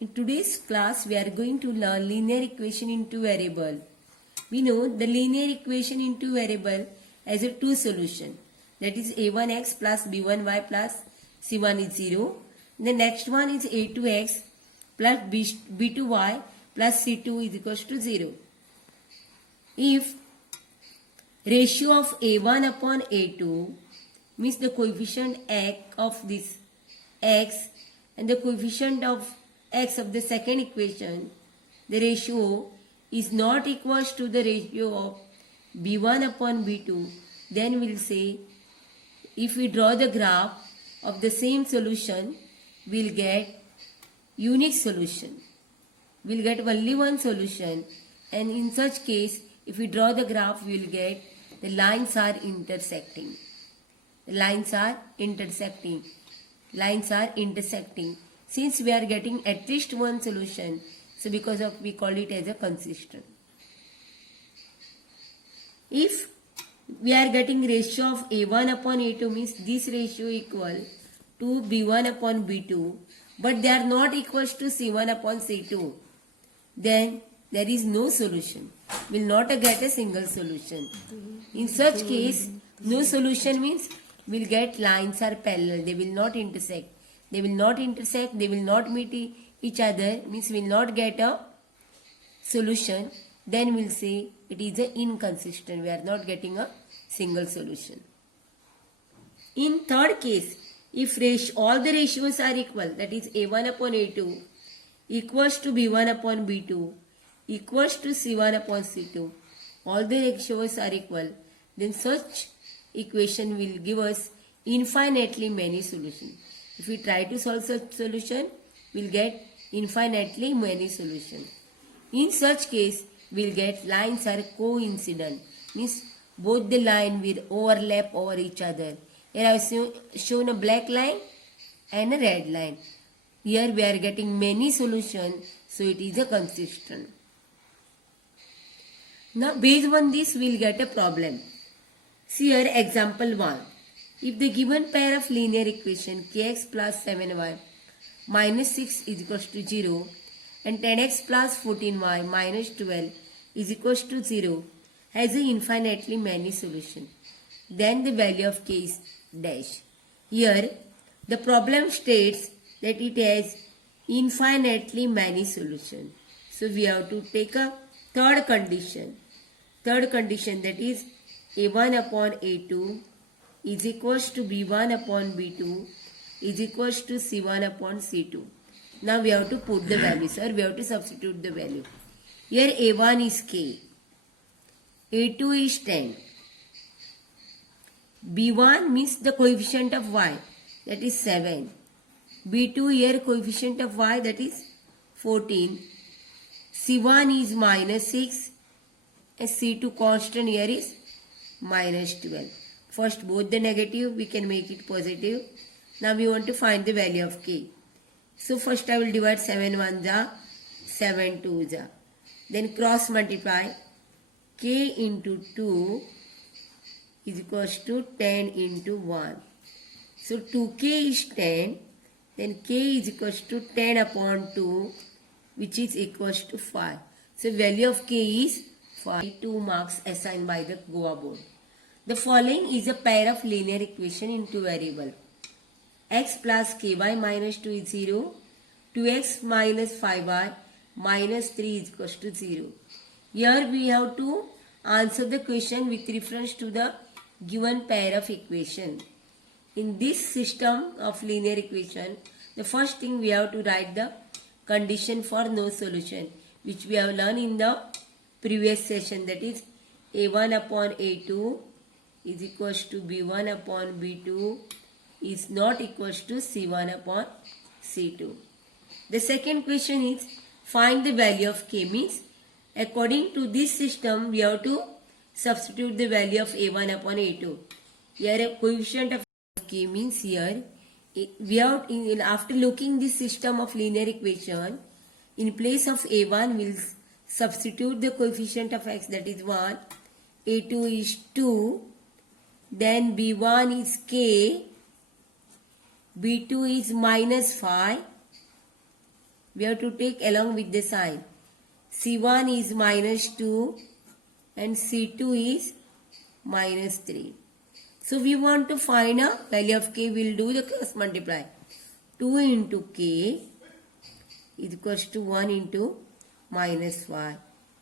In today's class, we are going to learn linear equation in two variable. We know the linear equation in two variable has a two solution. That is a1x plus b1y plus c1 is 0. The next one is a2x plus b2y plus c2 is equals to 0. If ratio of a1 upon a2 means the coefficient x of this x and the coefficient of x of the second equation, the ratio is not equals to the ratio of b1 upon b2, then we'll say if we draw the graph of the same solution, we'll get unique solution. We'll get only one solution, and in such case, if we draw the graph, we'll get the lines are intersecting. The lines are intersecting. Lines are intersecting. Since we are getting at least one solution, so because of we call it as a consistent. If we are getting ratio of a1 upon a2 means this ratio equal to b1 upon b2, but they are not equals to c1 upon c2, then there is no solution. Will not get a single solution. In such case, no solution means we'll get lines are parallel. They will not intersect. They will not intersect. They will not meet each other. Means we will not get a solution. Then we'll say it is a inconsistent. We are not getting a single solution. In third case, if all the ratios are equal, that is a1 upon a2 equals to b1 upon b2 equals to c1 upon c2, all the ratios are equal, then such equation will give us infinitely many solutions. If we try to solve such solution, we'll get infinitely many solutions. In such case, we'll get lines are coincident, means both the line will overlap over each other. Here I have shown a black line and a red line. Here we are getting many solutions, so it is a consistent. Now based on this, we'll get a problem. See here example 1. If the given pair of linear equation kx plus 7y minus 6 is equals to 0 and 10x plus 14y minus 12 is equals to 0 has a infinitely many solution, then the value of k is dash. Here the problem states that it has infinitely many solutions. So we have to take a third condition. Third condition, that is a1 upon a2 is equals to b1 upon b2 is equals to c1 upon c2. Now we have to put the values, or we have to substitute the value. Here a1 is k, a2 is 10, b1 means the coefficient of y, that is 7, b2 here coefficient of y, that is 14, c1 is minus 6, and c2 constant here is minus 12. First both the negative, we can make it positive. Now we want to find the value of k. So first I will divide 7 1 ja, 7 2 ja. Then cross multiply, k into 2 is equals to 10 into 1. So 2k is 10, then k is equals to 10 upon 2, which is equals to 5. So value of k is 5. 2 marks assigned by the Goa board. The following is a pair of linear equation in two variable. X plus ky minus 2 is 0. 2x minus 5y minus 3 is equals to 0. Here we have to answer the question with reference to the given pair of equation. In this system of linear equation, the first thing we have to write the condition for no solution, which we have learned in the previous session, that is a1 upon a2 is equals to b1 upon b2 is not equals to c1 upon c2. The second question is find the value of k, means according to this system we have to substitute the value of a1 upon a2. Here a coefficient of k means here we have after looking this system of linear equation, in place of a1 we'll substitute the coefficient of x, that is 1, a2 is 2, then b1 is k, b2 is minus 5, we have to take along with the sign. C1 is minus 2 and C2 is minus 3. So we want to find a value of k. We will do the cross multiply. 2 into k is equals to 1 into minus 5.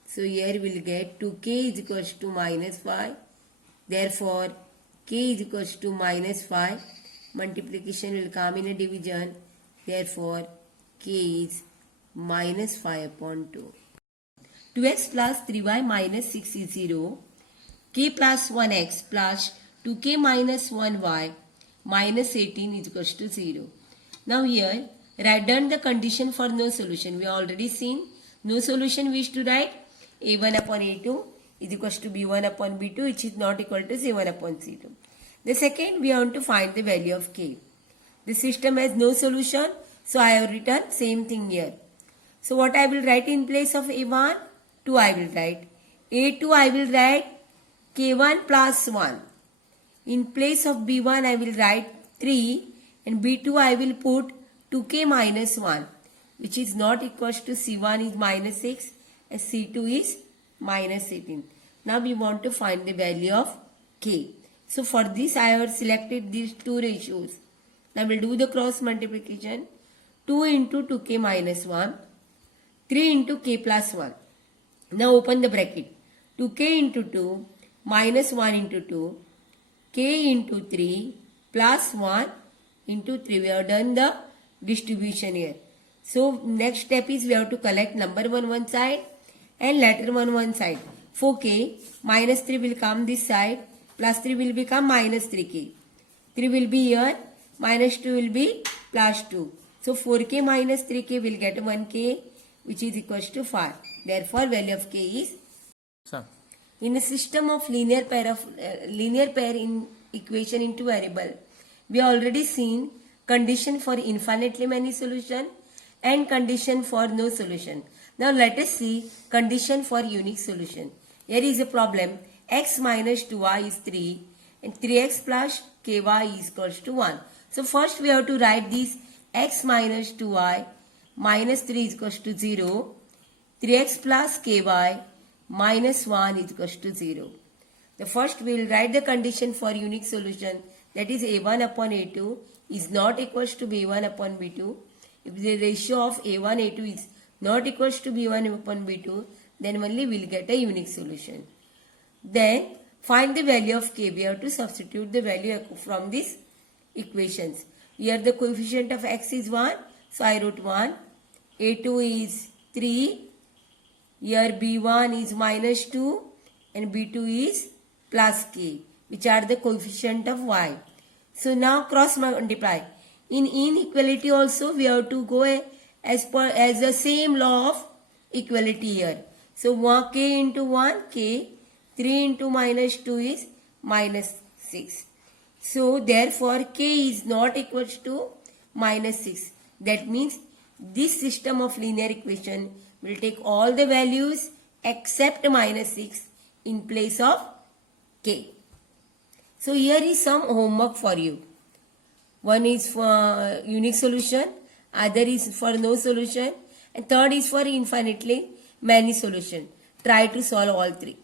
So here we will get 2k is equals to minus 5. Therefore, k is equals to minus 5. Multiplication will come in a division. Therefore, k is minus 5 upon 2. 2x plus 3y minus 6 is 0. K plus 1x plus 2k minus 1y minus 18 is equals to 0. Now here, write down the condition for no solution. We have already seen no solution. We used to write a1 upon a2 is equals to b1 upon b2, which is not equal to c1 upon c2. The second, we want to find the value of k. The system has no solution, so I have written same thing here. So what I will write in place of a1? 2 I will write. a2 I will write k1 plus 1. In place of b1 I will write 3 and b2 I will put 2k minus 1, which is not equals to c1 is minus 6 and c2 is minus 18. Now we want to find the value of k. So for this I have selected these two ratios. Now we will do the cross multiplication. 2 into 2k minus 1, 3 into k plus 1. Now open the bracket. 2k into 2 minus 1 into 2, k into 3 plus 1 into 3. We have done the distribution here. So next step is we have to collect number one side and letter one side. For k, minus 3 will come this side, plus 3 will become minus 3k. 3 will be here, minus 2 will be plus 2. So 4k minus 3k will get 1k, which is equals to 5. Therefore, value of k is. Sir. In a system of linear pair in equation in two variable, we have already seen condition for infinitely many solution and condition for no solution. Now let us see condition for unique solution. Here is a problem. X minus 2y is 3 and 3x plus ky is equals to 1. So first we have to write this x minus 2y minus 3 is equals to 0. 3x plus ky minus 1 is equals to 0. The first we will write the condition for unique solution, that is a1 upon a2 is not equals to b1 upon b2. If the ratio of a1 a2 is not equals to b1 upon b2, then only we will get a unique solution. Then find the value of k. We have to substitute the value from these equations. Here the coefficient of x is 1, so I wrote 1. a2 is 3. Here b1 is minus 2 and b2 is plus k, which are the coefficient of y. So now cross multiply. In inequality also we have to go as the same law of equality here. So 1 k into 1 k, 3 into minus 2 is minus 6. So therefore k is not equals to minus 6. That means this system of linear equation will take all the values except minus 6 in place of k. So here is some homework for you. One is for unique solution, other is for no solution, and third is for infinitely many solution. Try to solve all three.